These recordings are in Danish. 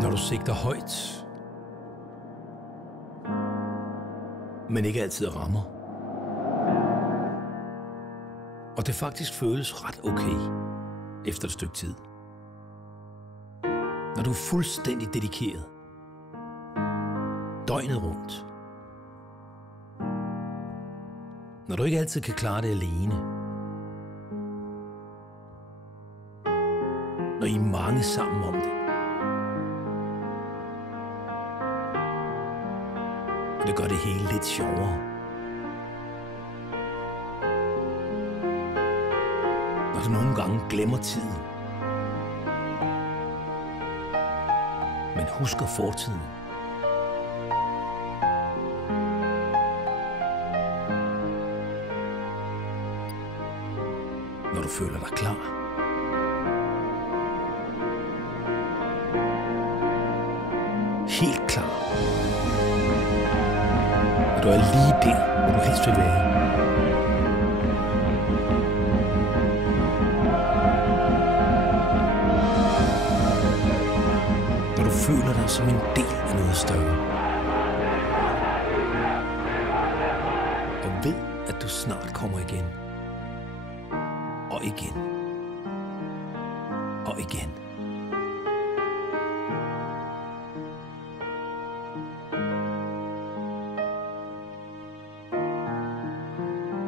Når du sigter højt, men ikke altid rammer, og det faktisk føles ret okay efter et stykke tid. Når du er fuldstændig dedikeret, døgnet rundt. Når du ikke altid kan klare det alene. Når I er mange sammen om det. Og det gør det hele lidt sjovere. Når du nogle gange glemmer tiden, men husker fortiden. Når du føler dig klar. Helt klar. Og du er lige der, hvor du helst vil være. Når du føler dig som en del af noget større. Og ved, at du snart kommer igen. Og igen. Og igen.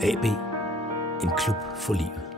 AB, en klub for livet.